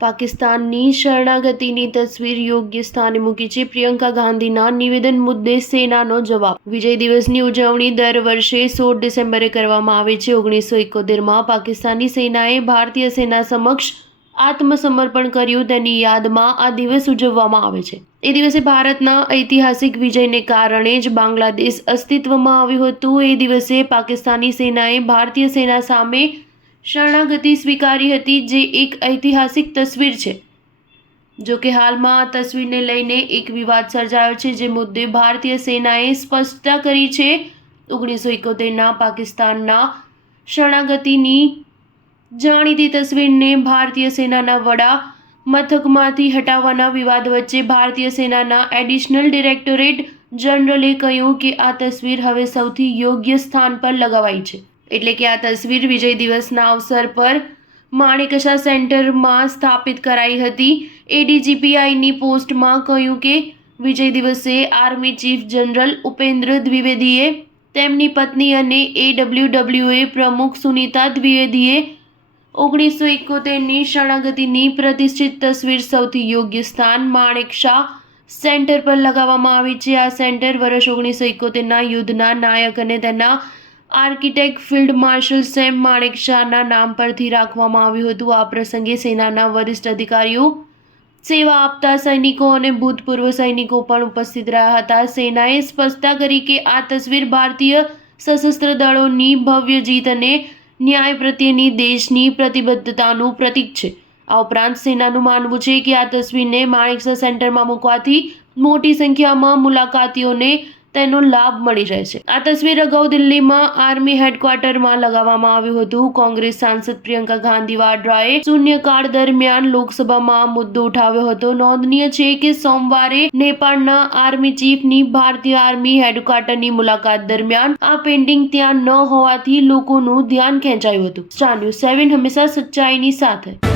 પાકિસ્તાનની શરણાગતિની તસવીર યોગ્ય સ્થાને મૂકી છે પ્રિયંકા ગાંધીના નિવેદન મુદ્દે સેનાનો જવાબ। વિજય દિવસની ઉજવણી દર વર્ષે 16 ડિસેમ્બરે કરવામાં આવે છે। 1971માં પાકિસ્તાની સેનાએ ભારતીય સેના સમક્ષ આત્મસમર્પણ કર્યું, તેની યાદમાં આ દિવસ ઉજવવામાં આવે છે। એ દિવસે ભારતના ઐતિહાસિક વિજયને કારણે જ બાંગ્લાદેશ અસ્તિત્વમાં આવ્યું હતું। એ દિવસે પાકિસ્તાની સેનાએ ભારતીય સેના સામે શરણાગતિ સ્વીકારી હતી, જે એક ઐતિહાસિક તસવીર છે। જો કે હાલમાં આ તસવીરને લઈને એક વિવાદ સર્જાયો છે, જે મુદ્દે ભારતીય સેનાએ સ્પષ્ટતા કરી છે। 1971ના પાકિસ્તાનના શરણાગતિની જાણીતી તસવીરને ભારતીય સેનાના વડા મથકમાંથી હટાવવાના વિવાદ વચ્ચે ભારતીય સેનાના એડિશનલ ડિરેક્ટોરેટ જનરલે કહ્યું કે આ તસવીર હવે સૌથી યોગ્ય સ્થાન પર લગાવાઈ છે। એટલે કે આ તસવીર વિજય દિવસના અવસર પર માણેકશા સેન્ટરમાં સ્થાપિત કરાઈ હતી। એડીજીપીઆઈની પોસ્ટમાં કહ્યું કે વિજય દિવસે આર્મી ચીફ જનરલ ઉપેન્દ્ર દ્વિવેદીએ, તેમની પત્ની અને AWWA પ્રમુખ સુનીતા દ્વિવેદીએ 1971ની શરણાગતિની પ્રતિષ્ઠિત તસવીર સૌથી યોગ્ય સ્થાન માણેકશા સેન્ટર પર લગાવવામાં આવી છે। આ સેન્ટર વર્ષ 1971ના યુદ્ધના નાયક અને તેના આર્કિટેક્ટ ફિલ્ડ માર્શલ સેમ માણેકશાના નામ પરથી રાખવામાં આવ્યું હતું। આ પ્રસંગે સેનાના વરિષ્ઠ અધિકારીઓ, સેવા આપતા સૈનિકો અને ભૂતપૂર્વ સૈનિકો પણ ઉપસ્થિત રહ્યા હતા। સેનાએ સ્પષ્ટતા કરી કે આ તસવીર ભારતીય સશસ્ત્ર દળોની ભવ્ય જીત અને ન્યાય પ્રત્યેની દેશની પ્રતિબદ્ધતાનું પ્રતીક છે। આ ઉપરાંત સેનાનું માનવું છે કે આ તસવીરને માણેકશા સેન્ટરમાં મૂકવાથી મોટી સંખ્યામાં મુલાકાતીઓને તેનો લાભ મળી રહેશે। આ તસવીર અગાઉ દિલ્હીમાં આર્મી હેડક્વાર્ટરમાં લગાવવામાં આવ્યું હતું। કોંગ્રેસ સાંસદ પ્રિયંકા ગાંધી વાડ્રાએ શૂન્યકાળ દરમિયાન લોકસભામાં આ મુદ્દો ઉઠાવ્યો હતો। નોંધનીય છે કે સોમવારે નેપાળના આર્મી ચીફની ભારતીય આર્મી હેડક્વાર્ટરની મુલાકાત દરમિયાન આ પેઇન્ટિંગ ત્યાં ન હોવાથી લોકોનું ધ્યાન ખેંચાયું હતું। સ્ટાર ન્યૂઝ 7 હંમેશા સચ્ચાઈની સાથે।